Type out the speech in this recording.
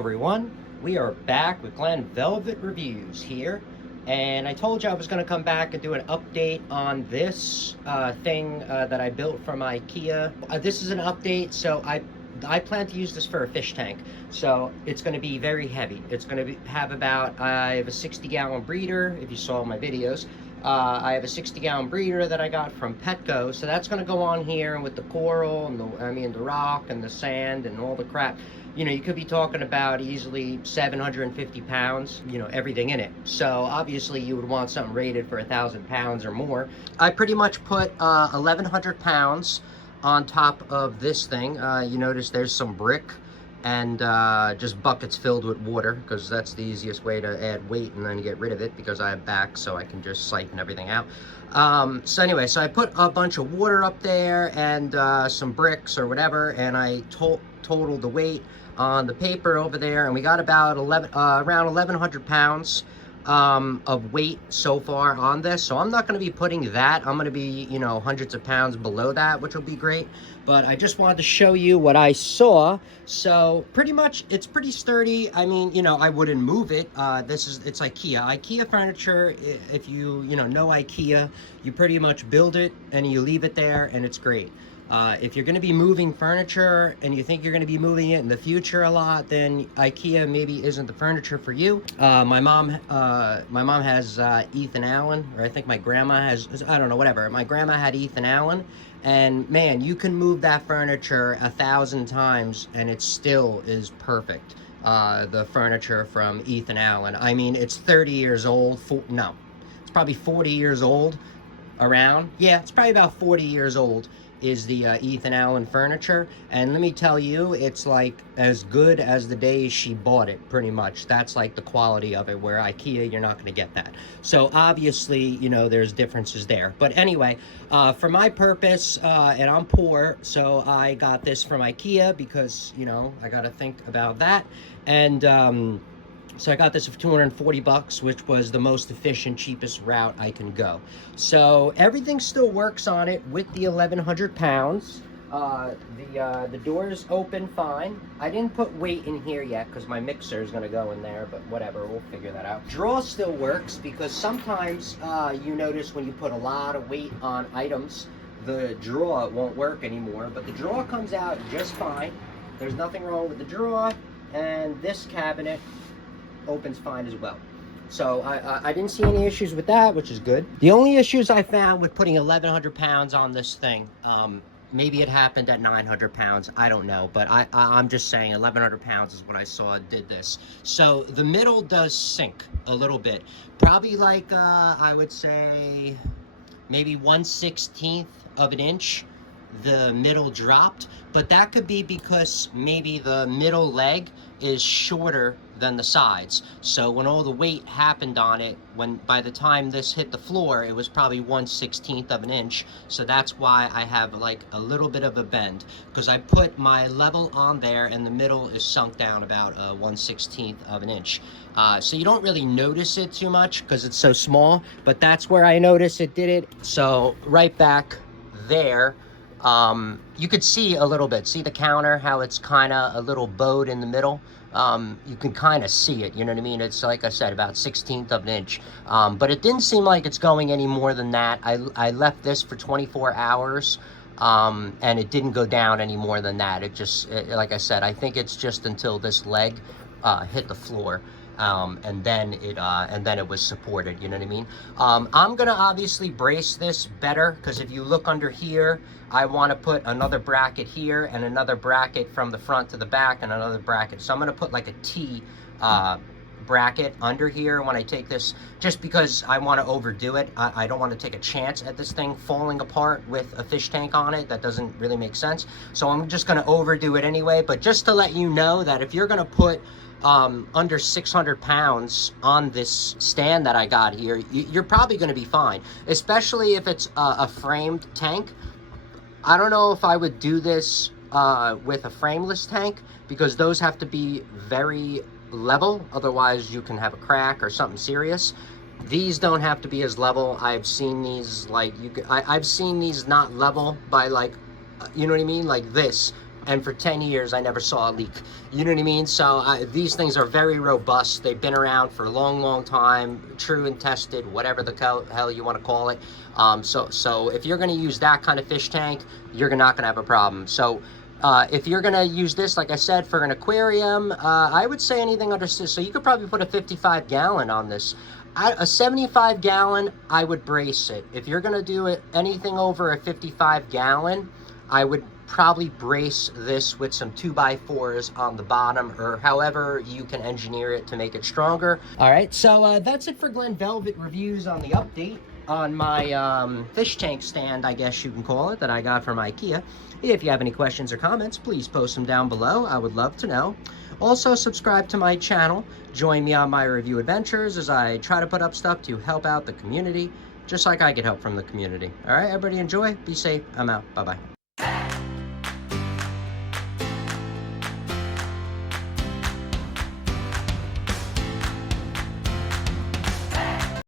everyone, we are back with Glen Velvet Reviews here, and I told you I was going to come back and do an update on this thing that I built from Ikea. This is an update, so I plan to use this for a fish tank, so it's going to be very heavy. It's going to have about, I have a 60-gallon breeder, if you saw my videos. I have a 60-gallon breeder that I got from Petco, so that's going to go on here with the coral and the rock and the sand and all the crap. You know, you could be talking about easily 750 pounds, you know, everything in it. So obviously you would want something rated for 1,000 pounds or more. I pretty much put 1,100 pounds on top of this thing. You notice there's some brick and just buckets filled with water, because that's the easiest way to add weight and then get rid of it, because I have back, so I can just siphon everything out. So anyway, so I put a bunch of water up there and some bricks or whatever, and I totaled the weight on the paper over there, and we got about around 1,100 pounds of weight so far on this. So I'm not going to be putting that. I'm going to be, you know, hundreds of pounds below that, which will be great. But I just wanted to show you what I saw. So pretty much it's pretty sturdy. I mean, you know, I wouldn't move it. It's IKEA furniture. If you know IKEA, you pretty much build it and you leave it there, and it's great. If you're going to be moving furniture and you think you're going to be moving it in the future a lot, then IKEA maybe isn't the furniture for you. My mom has Ethan Allen, or I think my grandma has, I don't know, whatever. My grandma had Ethan Allen, and man, you can move that furniture 1,000 times and it still is perfect. The furniture from Ethan Allen. I mean, it's 30 years old. No, it's probably 40 years old around. Yeah, it's probably about 40 years old. Is the Ethan Allen furniture, and let me tell you, it's like as good as the day she bought it, pretty much. That's like the quality of it, where IKEA, you're not going to get that. So obviously, you know, there's differences there. But anyway, for my purpose, and I'm poor, so I got this from IKEA because, you know, I got to think about that. And so I got this for 240 bucks, which was the most efficient, cheapest route I can go. So everything still works on it with the 1,100 pounds. The doors open fine. I didn't put weight in here yet because my mixer is going to go in there, but whatever, we'll figure that out. Draw still works, because sometimes you notice when you put a lot of weight on items, the drawer won't work anymore, but the drawer comes out just fine. There's nothing wrong with the drawer, and this cabinet opens fine as well. So I didn't see any issues with that, which is good. The only issues I found with putting 1,100 pounds on this thing, maybe it happened at 900 pounds, I don't know, but I'm just saying 1,100 pounds is what I saw did this. So the middle does sink a little bit, probably like I would say maybe 1/16 of an inch. The middle dropped, but that could be because maybe the middle leg is shorter than the sides. So when all the weight happened on it, by the time this hit the floor, it was probably 1/16 of an inch. So that's why I have like a little bit of a bend, because I put my level on there and the middle is sunk down about 1/16 of an inch. So you don't really notice it too much because it's so small, but that's where I noticed it did it. So right back there, you could see a little bit, see the counter, how it's kind of a little bowed in the middle. You can kind of see it, you know what I mean? It's, like I said, about 1/16 of an inch. But it didn't seem like it's going any more than that. I left this for 24 hours, and it didn't go down any more than that. It just, like I said, I think it's just until this leg hit the floor. And then it was supported, you know what I mean? I'm gonna obviously brace this better, because if you look under here, I want to put another bracket here and another bracket from the front to the back and another bracket. So I'm gonna put like a T bracket under here when I take this, just because I want to overdo it. I don't want to take a chance at this thing falling apart with a fish tank on it. That doesn't really make sense. So I'm just gonna overdo it anyway. But just to let you know that if you're gonna put under 600 pounds on this stand that I got here, you're probably going to be fine, especially if it's a framed tank. I don't know if I would do this with a frameless tank, because those have to be very level, otherwise you can have a crack or something serious. These don't have to be as level. I've seen these, like, I've seen these not level by, like, you know what I mean, like this, and for 10 years I never saw a leak. You know what I mean? So these things are very robust. They've been around for a long time, true and tested, whatever the hell you want to call it. So if you're going to use that kind of fish tank, you're not going to have a problem. So if you're going to use this, like I said, for an aquarium, I would say anything under, so you could probably put a 55 gallon on this. A 75 gallon, I would brace it. If you're going to do it anything over a 55 gallon, I would probably brace this with some 2x4s on the bottom, or however you can engineer it to make it stronger. All right, so that's it for Glen Velvet reviews on the update on my fish tank stand, I guess you can call it, that I got from Ikea. If you have any questions or comments, please post them down below. I would love to know. Also, subscribe to my channel. Join me on my review adventures as I try to put up stuff to help out the community, just like I get help from the community. All right, everybody enjoy. Be safe. I'm out. Bye-bye.